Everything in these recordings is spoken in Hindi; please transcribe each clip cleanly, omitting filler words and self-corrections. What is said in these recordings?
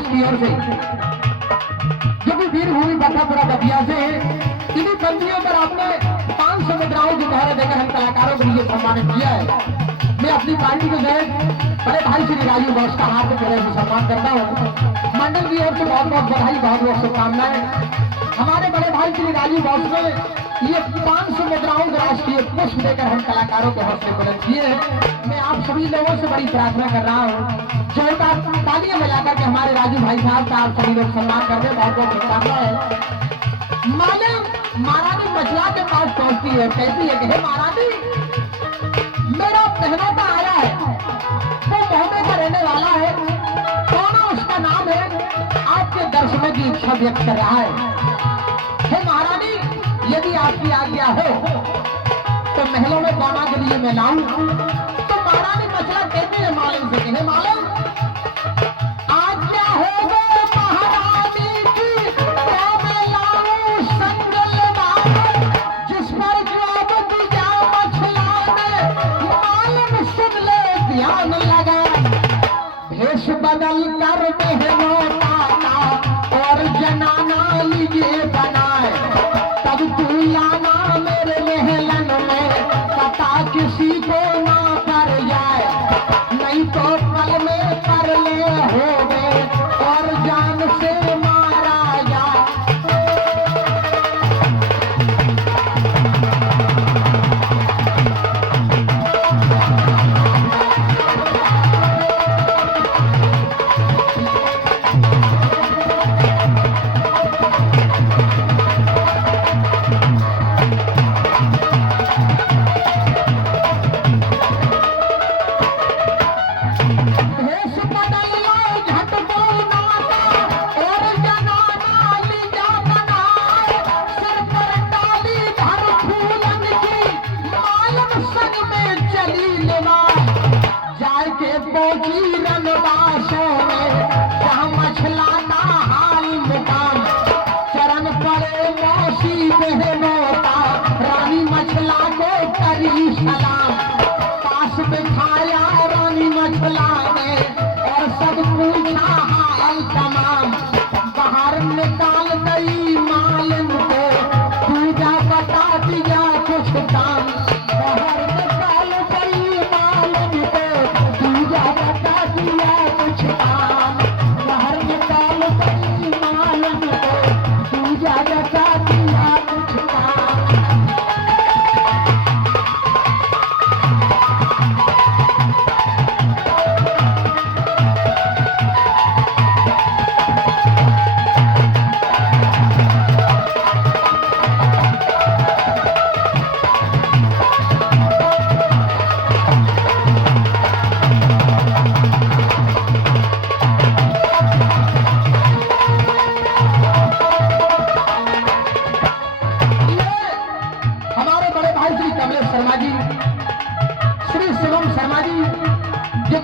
हाउस की ओर से जो कि वीरभूमि बट्टापुरा दतिया से इन्हीं पंक्तियों पर आपने 500 मुद्राओं की मोहर देकर हम कलाकारों के लिए सम्मानित किया है। मैं अपनी पार्टी के तहत बड़े भाई श्री राजू बॉस का हाथ जोड़े से सम्मान करता हूँ। मंडल की ओर से बहुत बहुत बधाई, बहुत बहुत शुभकामनाएं। हमारे बड़े भाई श्री राजू बॉस ने ये 500 मुद्राओं का राष्ट्रीय पुष्प देकर हम कलाकारों के हौसले बुलंद किए हैं। मैं आप सभी लोगों से बड़ी प्रार्थना कर रहा हूँ, जोरदार तालियां बजाकर के हमारे राजू भाई साहब का आप सभी लोग सम्मान कर दे। बहुत बहुत शुभकामनाएं। मालूम महारानी मछला के पास पहुंचती है, कहती है कि हे महारानी, मेरा पहनौता आया है, वो मोहम्मद का रहने वाला है, कौन उसका नाम है, आपके दर्शनों की इच्छा व्यक्त कर रहा है। हे महारानी, यदि आपकी आज्ञा हो तो महलों में गौना के लिए मैं लाऊं। तो महारानी मछला कहती है मालूम से, हे मालूम, आज्ञा हो गए महारानी की, तो मैं लाऊं संगल बाल, जिस पर जवाब दिया मछला ने, मालूम सुन ले ध्यान लगा। भेष बदल कर मेहनौता का और जनाना लीजिए बनाए, तब तू लाना मेरे महलन में, पता किसी को ना कर जाए, नहीं तो पल में कर ले होगे और जान से मारा जाए।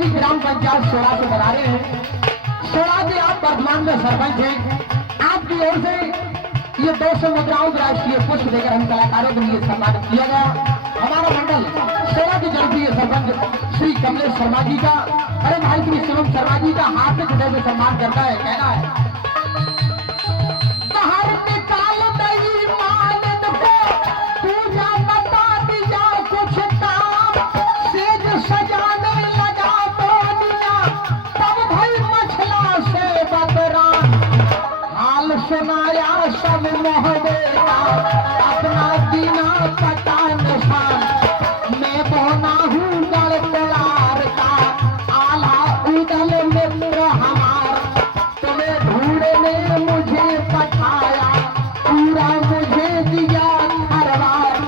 ग्राम पंचायत सोड़ा से बना रहे हैं। सोड़ा के आप वर्तमान में सरपंच हैं। आपकी ओर से ये 200 मुद्राओं के राष्ट्रीय पुष्प देकर हम कलाकारों के लिए सम्मानित किया गया। हमारा मंडल सोड़ा के जनप्रिय सरपंच श्री कमलेश शर्मा जी का, अरे भाई श्री शिवम शर्मा जी का हार्दिक हृदय से सम्मान करता है। कहना है सुनाया सब मोहबे का अपना दीना पता निशान, मैं बोना हूँ गड़बड़ार का आला उदल मित्र हमार, तुम्हें ढूंढने मुझे पठाया पूरा मुझे दिया खरवार।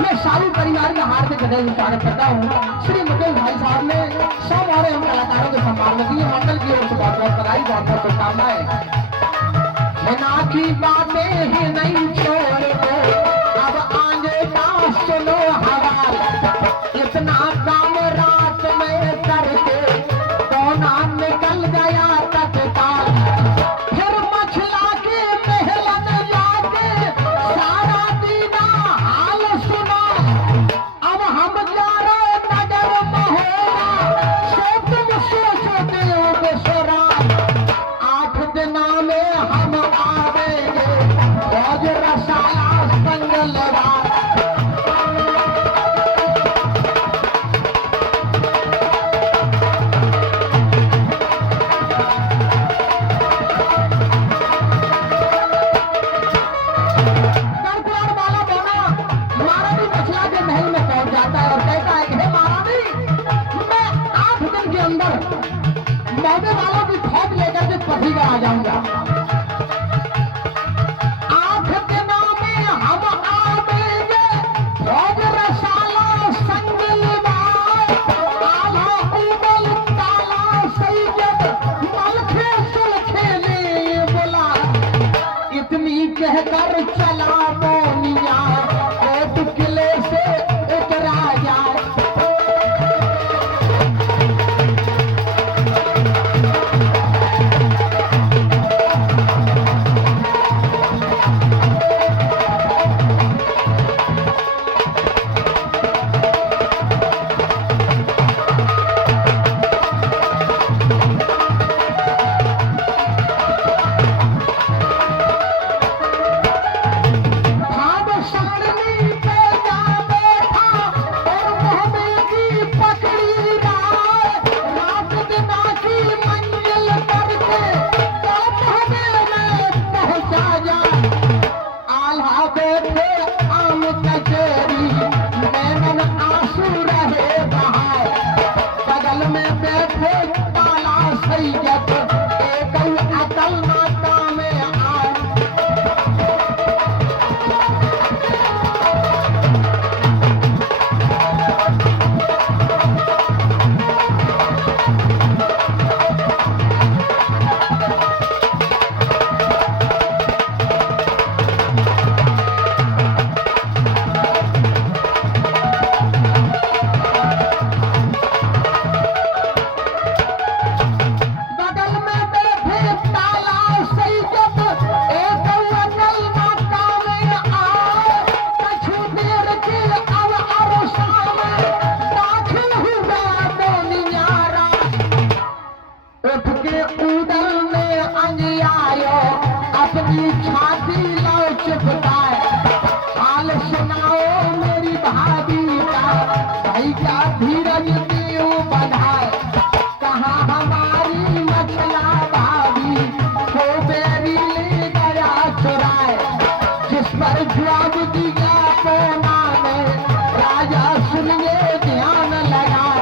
मैं सारी परिवार का हार्दिक बधाई स्वागत करता हूँ। श्री मुकेश भाई साहब ने सब और हम कलाकारों को सम्मान दिए। मंडल की ओर से बहुत बहुत बधाई, बहुत बहुत शुभकामनाएं। की बातें ही नहीं छोड़ दो, अब आगे का सुनो हवा। इतना काम रात में करके सोना निकल गया तत्काल। फिर मछला के महलन जाके सारा दीना हाल सुना। अब हम जा रहे नगर महोरा, सो तुम सोचते हो बेसुरा। 8 दिना में हम आवेंगे रोज रसाला संगलवा। मौके वालों की खोज लेकर के पढ़ी कर आ जाऊंगा। 8 दिनों में हम आवेंगे खोज रसाला संगलवा। आला उबल काला सैयद मलखे सुलखे ने बोला। इतनी कहकर चला मोनिया कोट किले से उतरा जाए। छाती लो चुपकाए। हाल सुनाओ मेरी भाभी का, भाई का धीरज दियो बधाए। कहाँ हमारी मछला भाभी को बेरी ले गया चुराए। जिस पर जवाब दिया कोना ने राजा सुनिए ध्यान लगाए।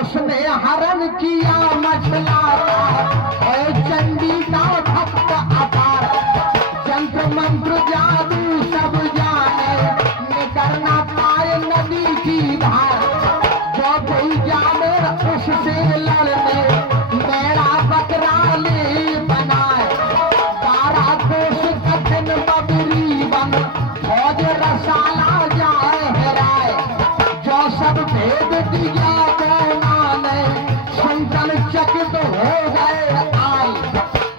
उसने हरण किया मछला का चंडी का भक्त अपार। जंत्र मंत्र जादू सब जाने, निकल ना पाए नदी की धार। जो रसाला जाए है राय, जो सब भेद दिया को ने संतन चकित हो गए आए।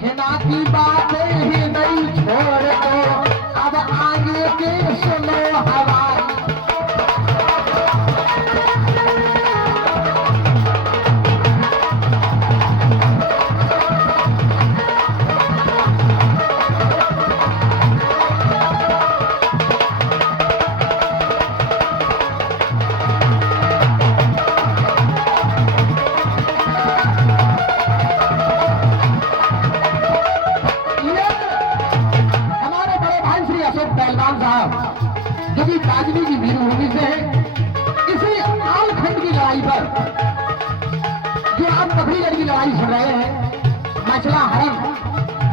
हिना की बातें ही नहीं छोड़ दो, अब आगे के सुनो हवाई। पहलवान साहब जो कि काजनी की वीरभूमि से है, इसी आलखंड की लड़ाई पर जो आप बकरीगढ़ की लड़ाई सुन रहे हैं, मछला हरण,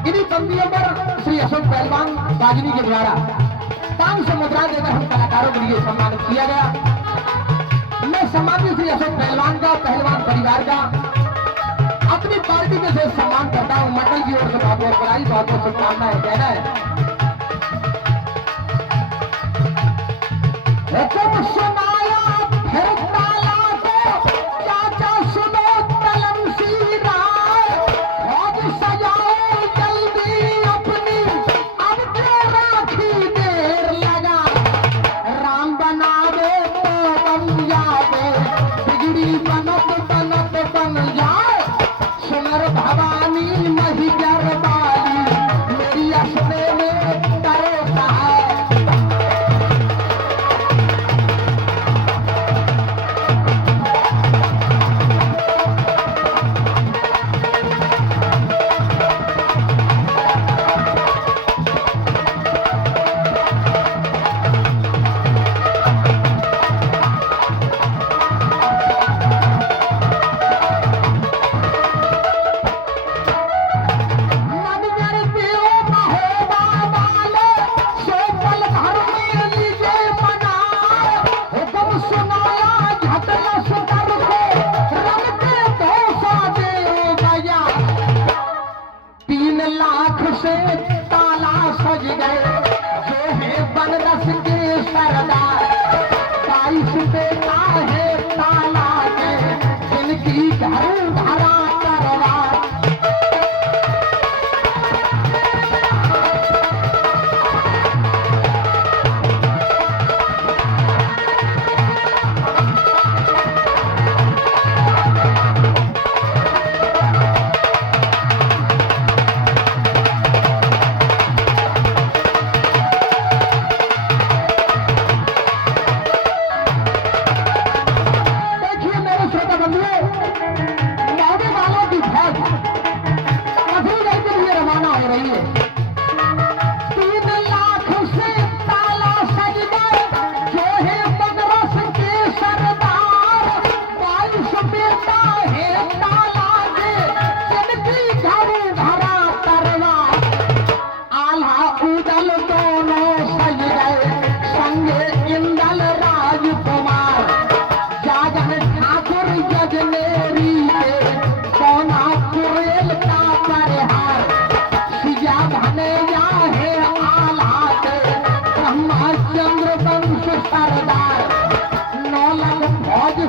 इन्हीं बंदियों पर श्री अशोक पहलवान काजनी के द्वारा 500 मुद्रा देकर हम कलाकारों के लिए सम्मानित किया गया। मैं सम्मानित श्री अशोक पहलवान का, पहलवान परिवार का अपनी पार्टी में से सम्मान करता हूँ। मंडल की ओर से बहुत बहुत बधाई, बहुत बहुत शुभकामनाएं। कहना है हुक्म सुनाया फिर ताला को, चाचा सुनो तलम सी राय, फौज सजाओ जल्दी अपनी, अब क्यों राखी देर लगा, राम बनावे तो बन जावे, बिगड़ी बनत बनत बन जाए, सुनर भवानी मही वाली मेरी असने में करो सहाय। से ताला सज गए जो है बनरस के सरदार, 22 बेटा है ताला के जिनकी घर धरा करवार।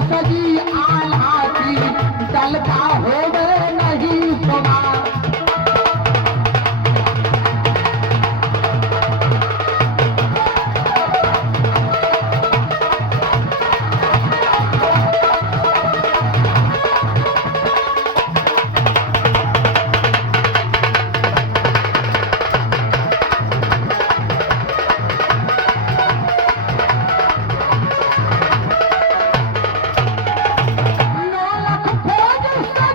सजी आल्हा की दल का हो गए नहीं सुना। Just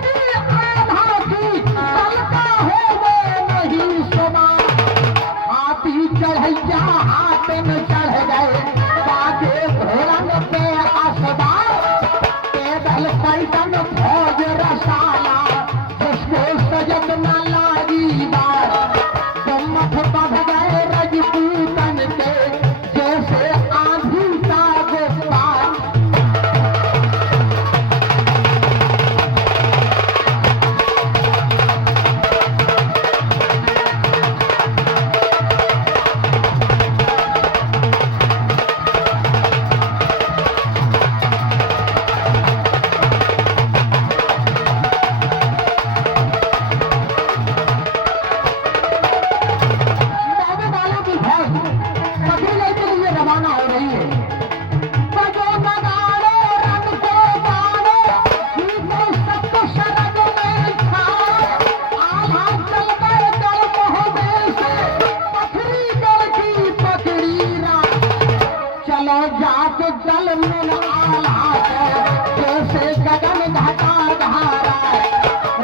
यही है। बजो नगाड़े रंग को बाड़े, जीतो सबको शरद में छाए। आधा चल गए जल मोहबे से, पथरी गल की पकड़ी रात। चलो जात जल मिल आला है, जैसे गगन घटा धारा।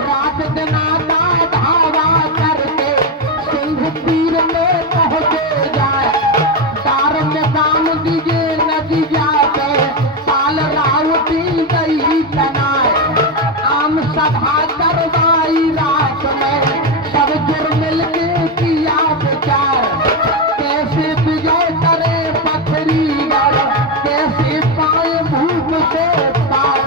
रात दिना का धावा करके सिंह तीर में पहुंचे जाए। दार में दाम दीजिए नदिया पे, पाल रावती गई तनाए। आम सभा करवाई रात में, सब जुर मिल के किया विचार। कैसे विजय करे पथरी गढ़, कैसे पाए भूख से पार।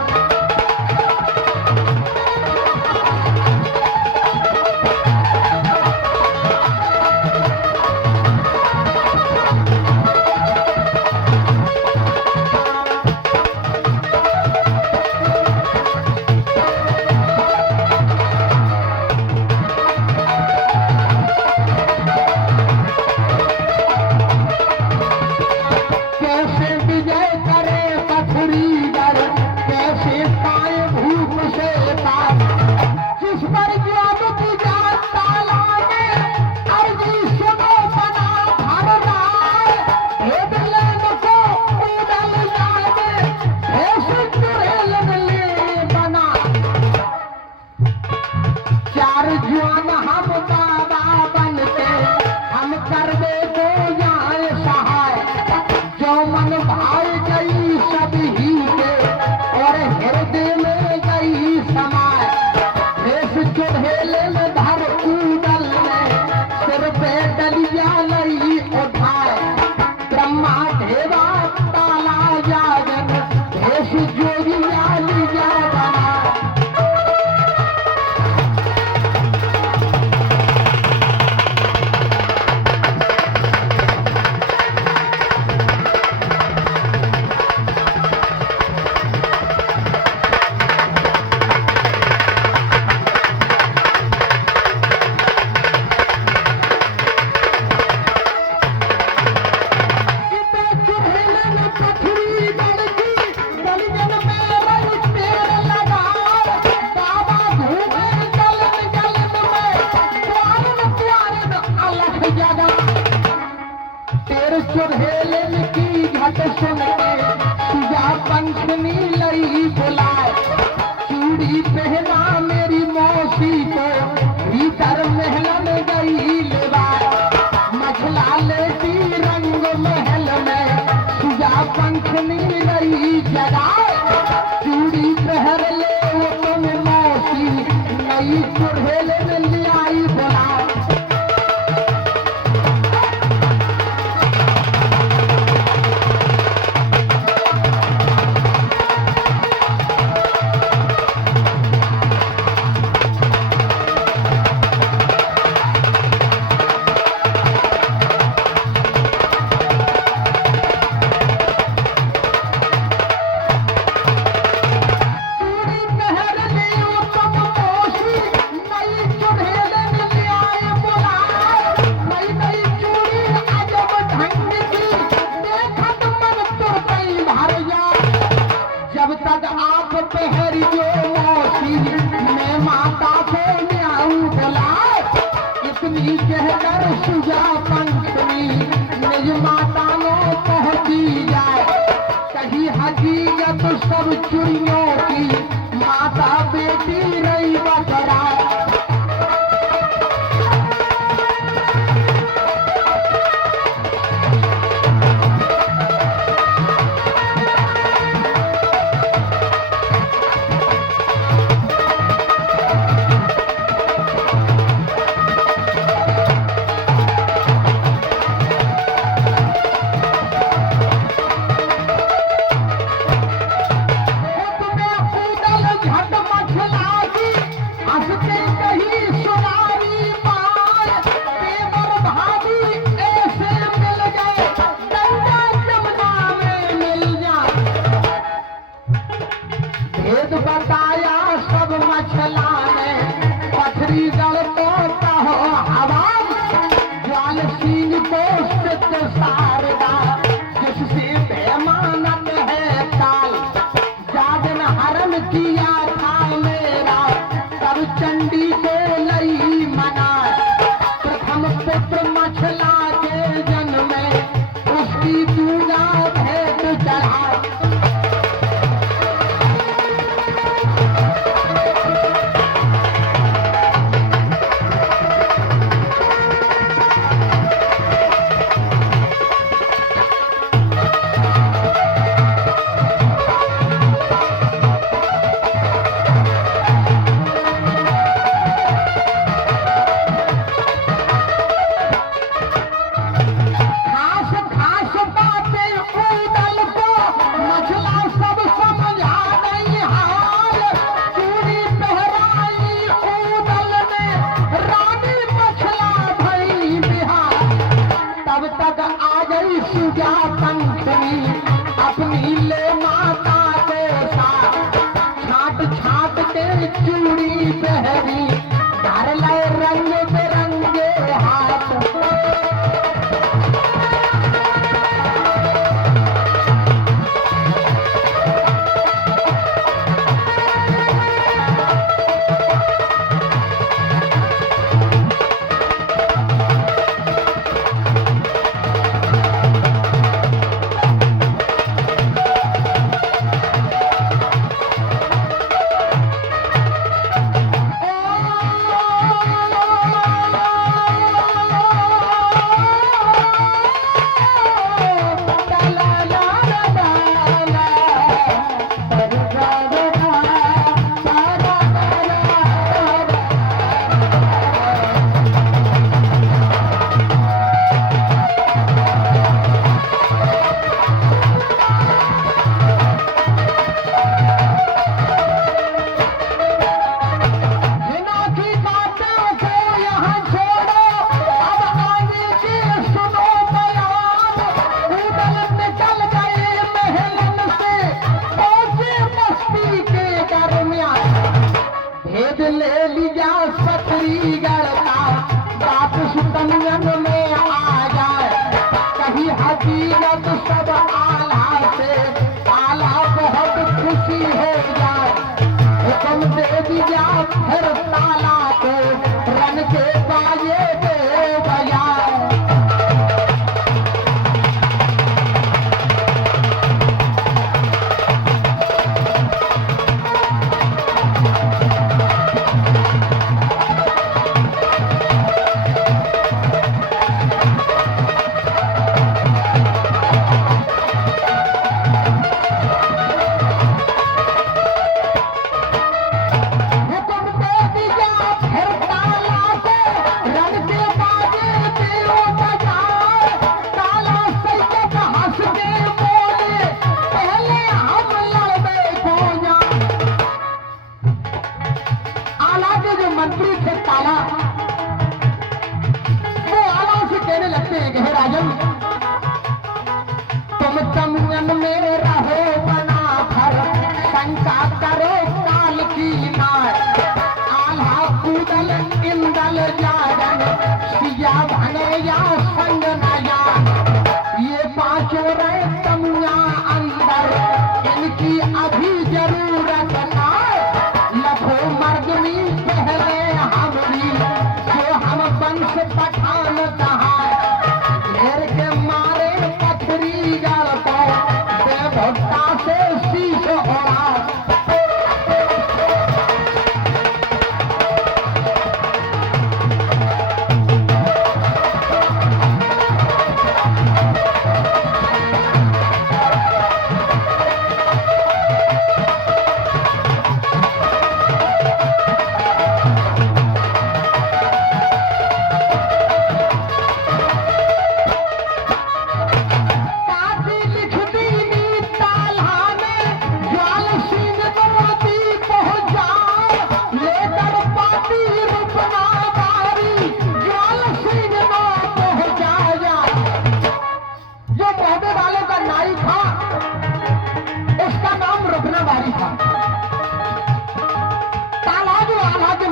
कैसे विजय करे पथरी गढ़, कैसे पाए भूख से पार। जिस पर ज्ञान की जात ताला ने, अर्जी सुनो बना भर राय। भेद लेन को उड़ल जाए, भेष चुड़ैल ले बना। चार जुआन हम बाबा बनते, हम करवे को यहाँ सहाय। जो मन भाई गई सब ही के, और हृदय में गई समाय। भेष चुड़ैल में धर उड़ल में, सिर पे डलिया नहीं उठाए। ब्रह्मा देवा ताला जागन, भेष जोगिया लिया बना। चुड़ैलन की घट सुन के सुजा पंखनी लई बुलाए। चूड़ी पहना मेरी मौसी को, भीतर महल में गई लेवाए। मछला लेती रंग महल में, सुजा पंखनी लई जगाए। चूड़ी पहर ले वो तुम मौसी, नई चुड़ैलन ले आई बुलाए। जब तक आप पहरियो मौसी, मैं माता को न्याऊ बुलाए। इतनी कहकर सुजा पंखनी निज माता नो पहुंची जाए। कही हकीकत सब चुड़ियों की, माता बेटी रही बकराए। फिर ताला को रन के बाजे दे भैया। मंत्री थे ताला, वो आला से कहने लगते हैं कि हे राजन, तुम चमन में रहो बना भर, शंका करो काल की नार। आल्हा कूदल इंदल जागन, सिया भने या संग नया। ये पांचों रहे तमुया अंदर, इनकी अभी जरूरत ना। लखो मर्दनी पहले हमरी, जो हम वंश पठान कहा। घेर के मारे पथरी गल को, देवता से शीश ओढ़ा।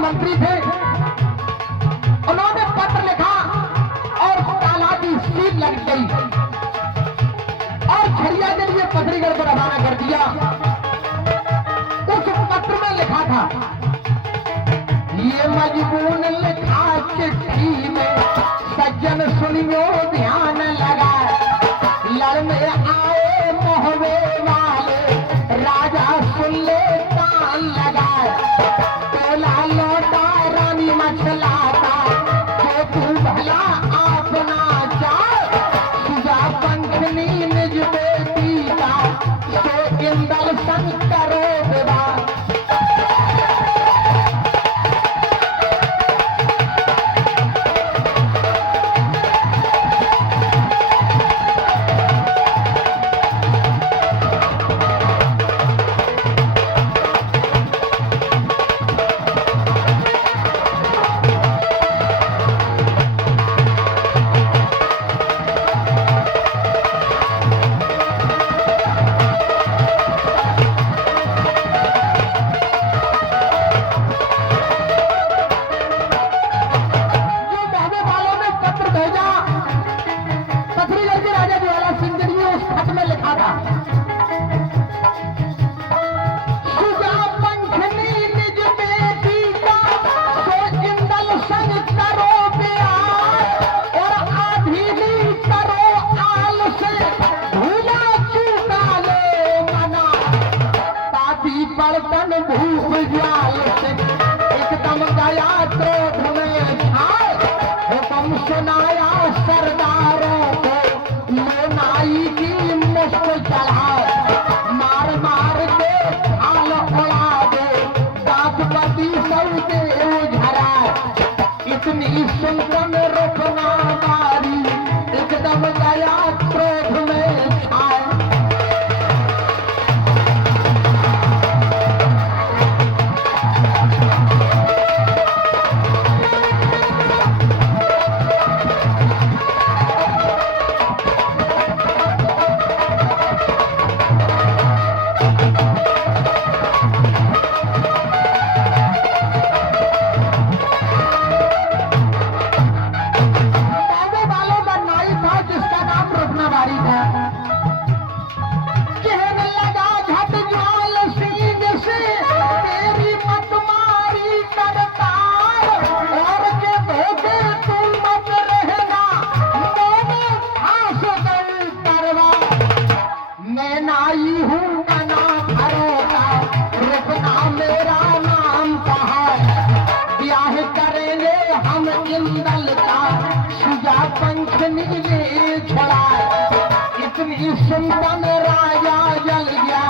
मंत्री थे, उन्होंने पत्र लिखा और ताला की सील लग गई और झरिया के लिए पत्रीगढ़ को रवाना कर दिया। उस पत्र में लिखा था, ये मजबून लिखा चिट्ठी में, सज्जन सुनियो ध्यान लगा। लड़ में आए मोहवे वाले, राजा सुन ले कान लगा। लौटा रानी मछलाता, जो तू भला अपना चार। सुजा पंखनी निज बेटी का, सो इंदल संग करो विवाह। भूख ज्वाल से एकदम गया क्रोध में छाए। हुक्म सुनाया सरदारों को, लोनाई की मुफ्त चढ़ाओ। मार मार के खाल उड़ा दे, दांतपति सौदे उझरा। इतनी सुनकर रुकना मारी, एकदम गया क्रोध में छाए। मैं नाई हूँ बना भरोसा रुकना मेरा नाम कहा ब्याह करेंगे हम इंदल का सुजा पंख नीले छोड़ा इतनी सुंदर राजा जल गया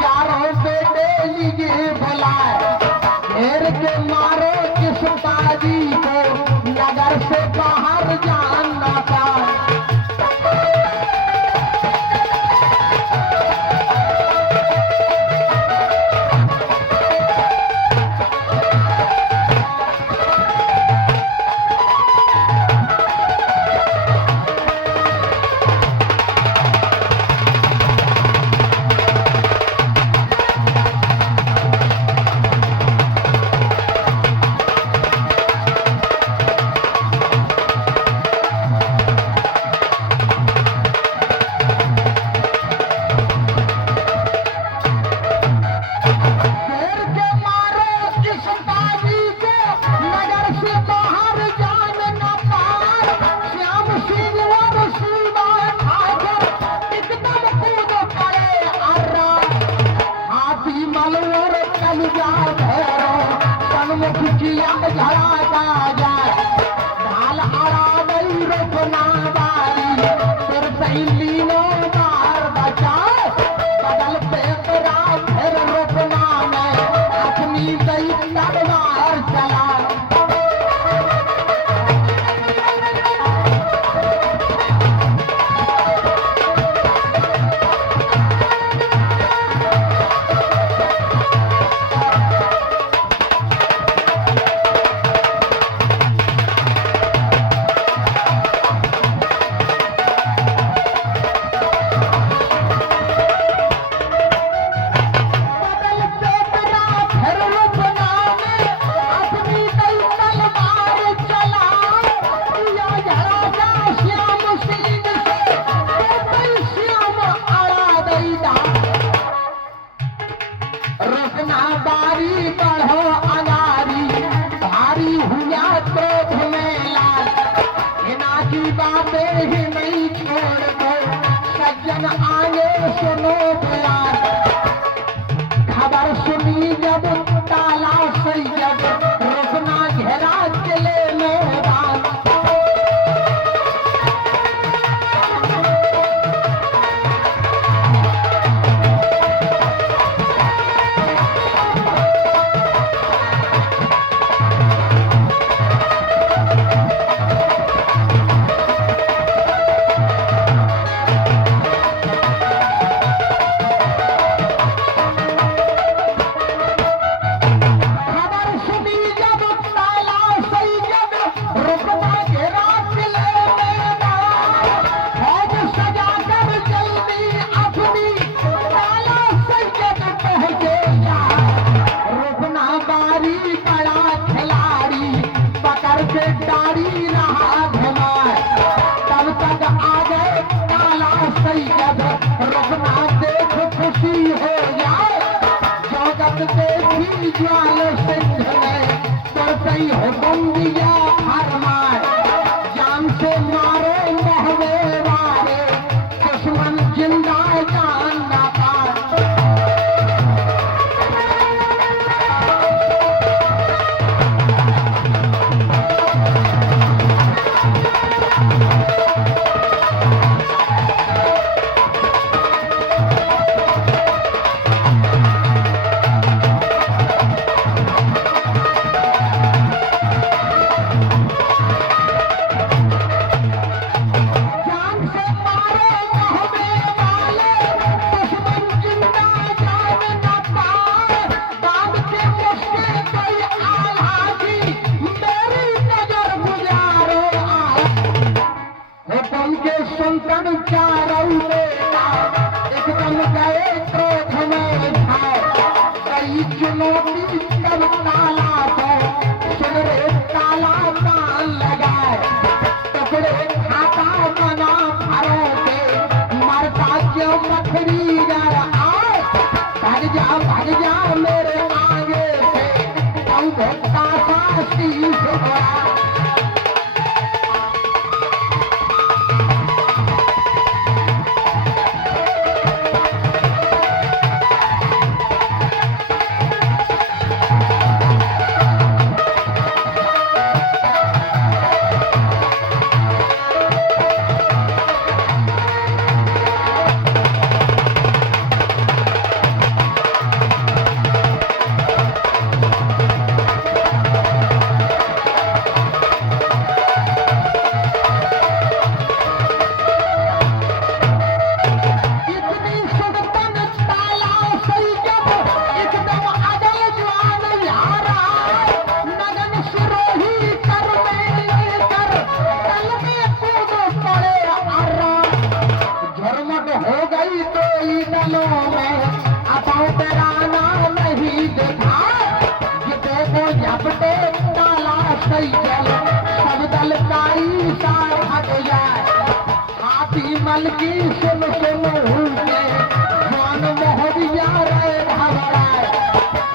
चारों बेटे लीजिए बुलाए घेर के मारो किस बाजी को नगर से बाहर जानना पाए कोई दलों में अपाओ तेरा नाम नहीं देखा ये देखो झपटे ताला सही चल सब दल काई सा हट जाए हाथी मल की सुन के जान मोहरिया रे घबराए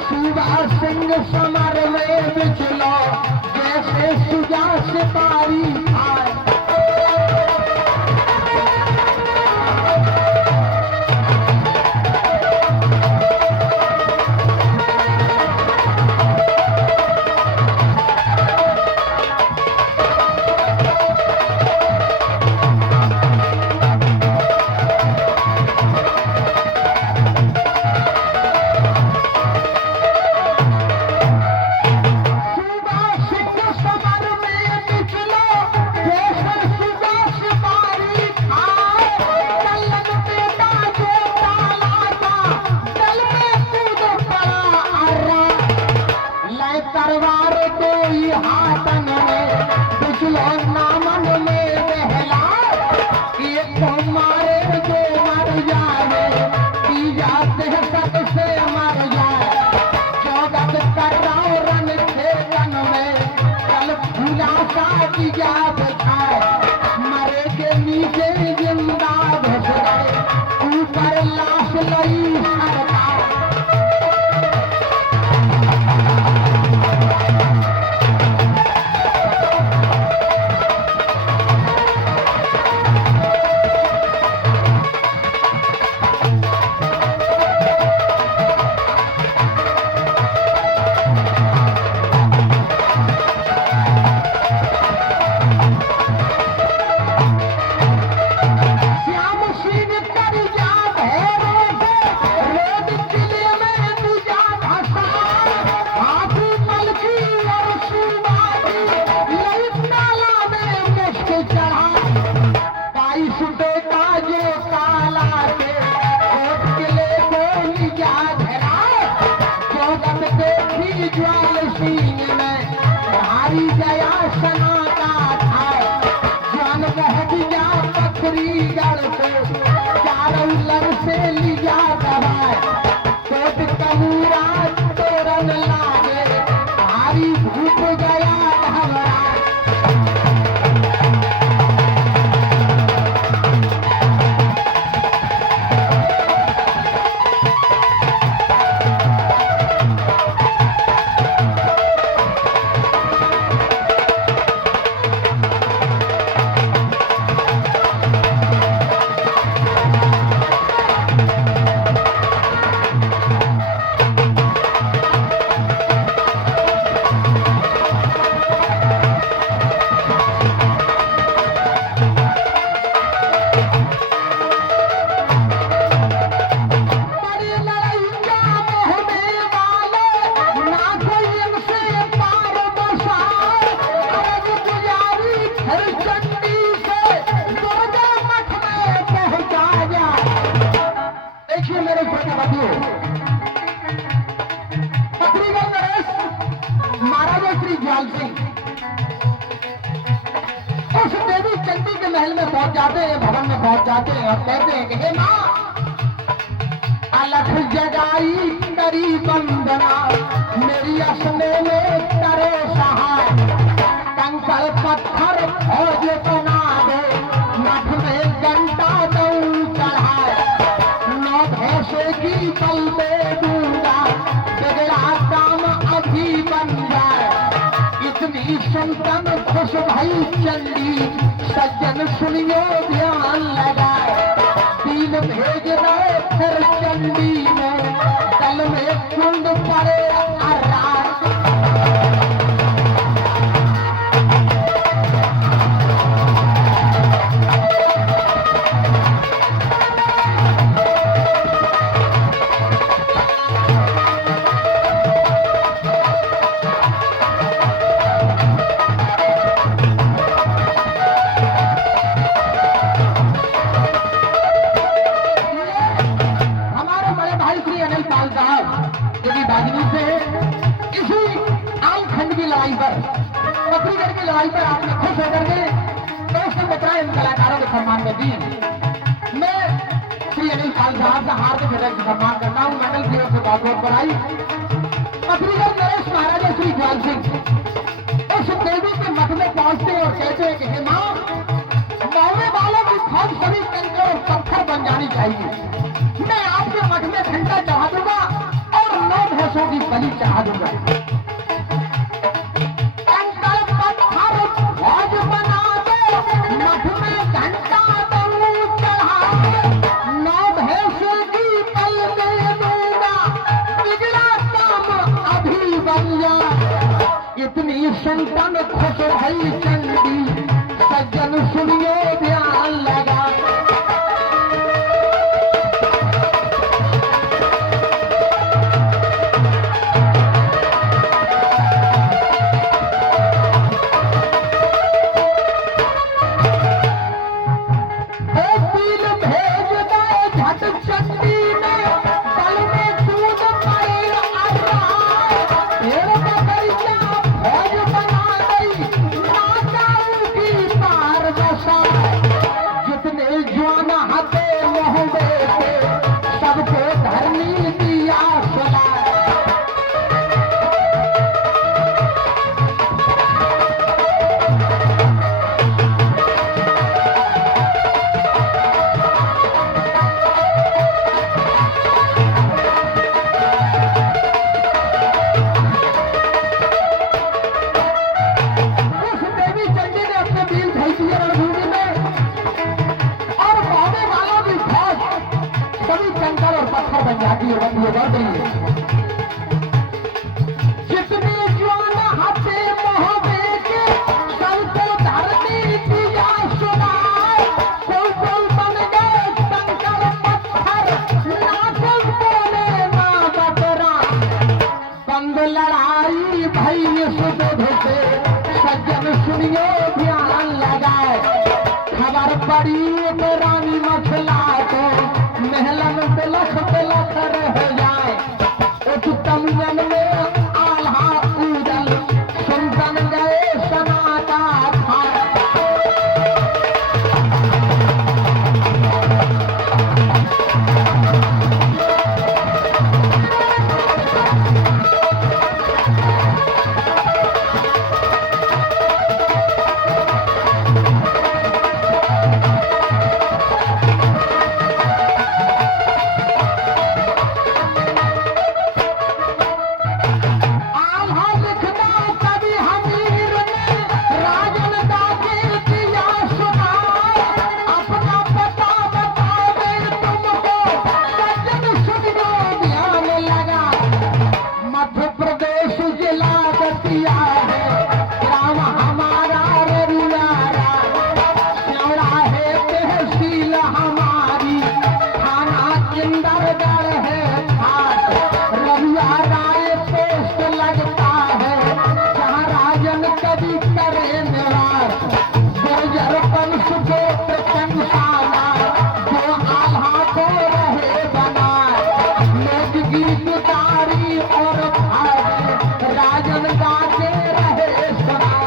सूबा सिंह समर में बिचलो जैसे सुजा सिपारी आए मरे के नीचे जिंदा घुस गए ऊपर लाश लई सरकार महल में पहुंच जाते हैं भवन में पहुंच जाते हैं और कहते हैं कि हे मां अलख जगाई करी वंदना मेरी असने में करे सहाय कंकड़ पत्थर फौज बना दे मठ में घंटा दऊ चढ़ाए नौ भैंसे की बल में दूंगा बिगड़ा काम अभी बन जाए इतनी संतन खुश भई चंडी सज्जन सुनियो ध्यान लगाए तीन भेज रहे फिर चंडी में कल में कुंड पड़े बकरीगढ़ की लड़ाई पर आपने खुश होकर के दोस्तों मित्रा इन कलाकारों के सम्मान में दी। मैं श्री श्री अनिल पाल साहब का हार्दिक हृदय से सम्मान करता हूँ। मेडल की ओर से बहुत बहुत बधाई। पत्रिका नरेश महाराजा श्री ज्वाल सिंह उस देवी के मठ में पहुंचते और कहते हैं कि हे माँ, मरने वालों की फौज सभी कंकड़ और पत्थर बन जानी चाहिए। मैं आपके मठ में घंटा चढ़ा दूंगा और 9 भैंसों की बलि चढ़ा दूंगा। कंकड़ पत्थर फौज बना दो, मठ में घंटा दो चढ़ा, 9 भैंसों की बलि दे दूंगा, बिगड़ा काम अभी बन जा। इतनी संतान खुश भई चंडी, सज्जन सुनियो ध्यान लगा। तीन भेज गए झट चंडी में, बल में कूद पड़े आजाद, ढेर बकरिया फौज बना गई, माताओं की पार दशा। जितने जवान हथे मोहबे के, सबको धरनी दिया सुला। उस देवी चंडी ने अपने वीर भाई की रणभूमि में और मरने वालों की फौज सभी कंकड़ और पत्थर बन जाती है, बंदी बढ़ गई है। जितने जवान हथे मोहबे के, सबको धरनी दिया सुनाए। कोई बन गए कंकड़ पत्थर, ना कोई बोले ना बतरा। बंद लड़ाई भई सुबह से, सज्जन सुनियो ध्यान लगाए। खबर पड़ी एक रानी मछला को, महलन बिलख बिलख रह जाए। उत्तम जन में आल्हा उदल, सुनतन गए सनाता था। आल्हा लिखना कभी हमीर ने, राजन दागे दिया सुनाए। अपना पता बतावे तुमको, सज्जन सुनियो ध्यान लगा। मध्य प्रदेश जिला दतिया है, ग्राम हमारा ररुआरा। न्योड़ा है तहसील हमारी, थाना किंदरगढ़ है खास। ररुआ राय पोस्ट लगता है, जहाँ राजन कभी करे निवास। गुर्जर वंश गोत्र कंसाना, जो आल्हा को रहे बना। लोकगीत तारी और भावे, राजन गाते रहे सदा।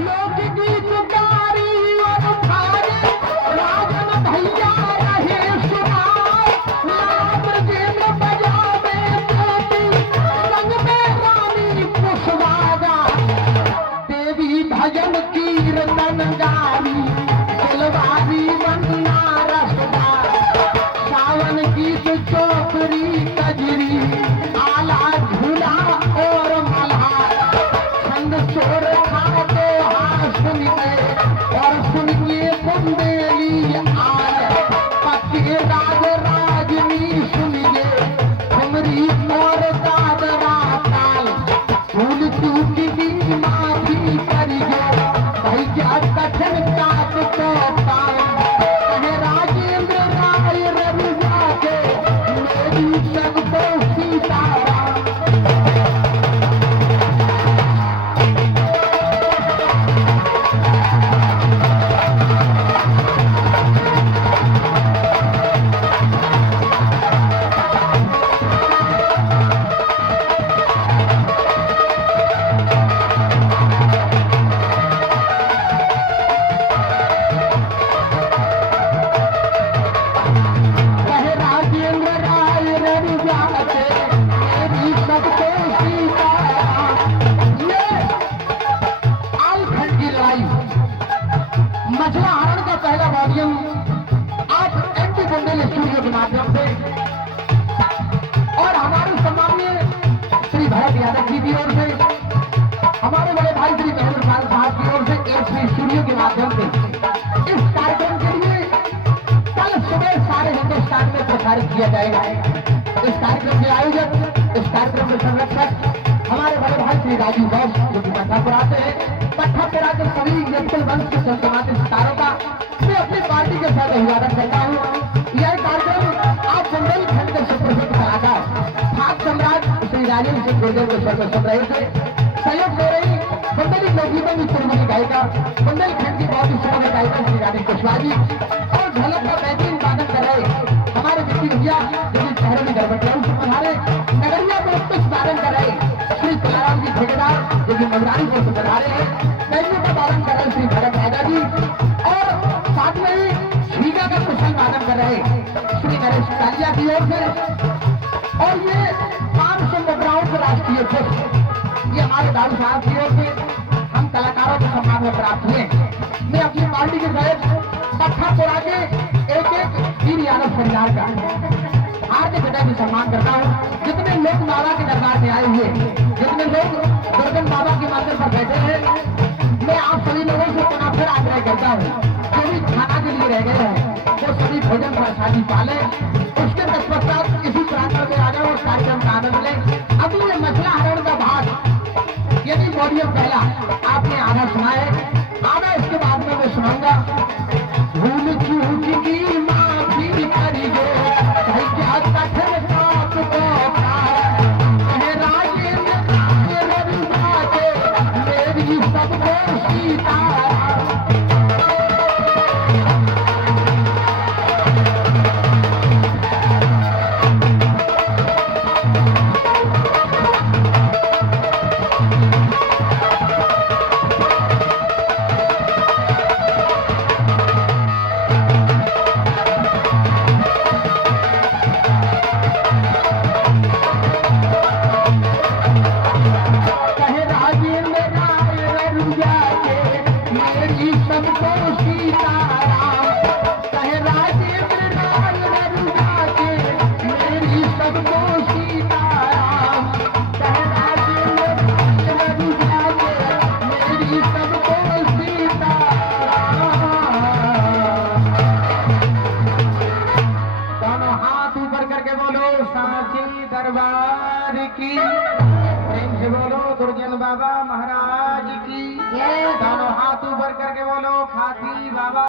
लोकगीत गारी और भावे, राजन भैया रहे सुनाए। लाल ब्रजेंद्र बजावे बेटी, संग में रानी कुशवाहा। देवी भजन कीर्तन गारी, दिलवारी वंदना रसदा। सावन गीत चौकरी कजरी, आला झूला और मल्हार। छंद चोर खाते हाँ सुन के, और सुन के कुंडेली आय। पति राज राजनी सुनिए, ठुमरी और दादरा ताल। भूल चूक की माफी करिए, भैया कठिन काट को पाल। कहे राजेंद्र राय ररुआ के, मेरी सबको सीताराम। हमारे बड़े भाई श्री महेंद्र पाल साहब की ओर से एक स्टूडियो के माध्यम से इस कार्यक्रम के लिए कल सुबह सारे हिंदुस्तान में प्रसारित किया जाएगा। इस कार्यक्रम के आयोजक, इस कार्यक्रम के संरक्षक हमारे बड़े भाई श्री राजीव बॉस जो कि पट्टापुरा से है। पट्टापुरा के सभी यज्ञ वंश के संतमाते सितारों का मैं अपनी पार्टी के साथ अभिवादन करता हूँ। यह कार्यक्रम आप बुंदेल खंड के सुप्रसिद्ध कलाकार फाग सम्राट श्री राजेंद्र सिंह गुर्जर को स्वर्गस्थ सुन रहे थे। सहयोग दे रही बुंदेली लोकगीतों की चुनमुनी गायिका बुंदेल खंड की बहुत ही सुंदर गायिका श्री रानी कुशवाहा जी और ढोलक का बेहतरीन वादन कर रहे हमारे विक्की भैया जो कि शहरों में गरबटिया हमारे नगरिया में उत्कृष्ट वादन कर रहे श्री तुलाराम जी ठेकेदार जो कि मगरानी को सुधार रहे हैं। कैसे का वादन कर रहे श्री भरत राजा जी और साथ में ही श्रीगा का कुशल वादन कर रहे श्री नरेश कालिया की ओर से। और ये 500 मुद्राओं के राष्ट्रीय पुष्प ये हमारे दारू साहब की ओर से हम कलाकारों के सम्मान में प्राप्त हुए। मैं अपनी पार्टी के तहत पट्टापुरा के एक वीर यादव परिवार का हार्दिक हृदय से सम्मान करता हूँ। जितने लोग बाबा के दरबार में आए हुए, जितने लोग दुर्गन बाबा के मंदिर पर बैठे हैं, मैं आप सभी लोगों से पुनः फिर आग्रह करता हूँ जो भी खाना के लिए रह गए हैं वो सभी भोजन प्रसादी पाले, उसके तत्पश्चात इसी प्रांगण में आ जाओ और कार्यक्रम का आनंद लें। अभी ये मछला हरण का भाग यदि मॉडियो पहला आपने आधा सुना है, आधा इसके बाद में मैं सुनाऊंगा। भूल चूक की माफी करिए भाई क्या कठिन पाप को कहे राजेंद्र मेरी सबको सीता। दरबार की प्रेम से बोलो दुर्जन बाबा महाराज की। दोनों हाथ ऊपर करके बोलो खाती बाबा।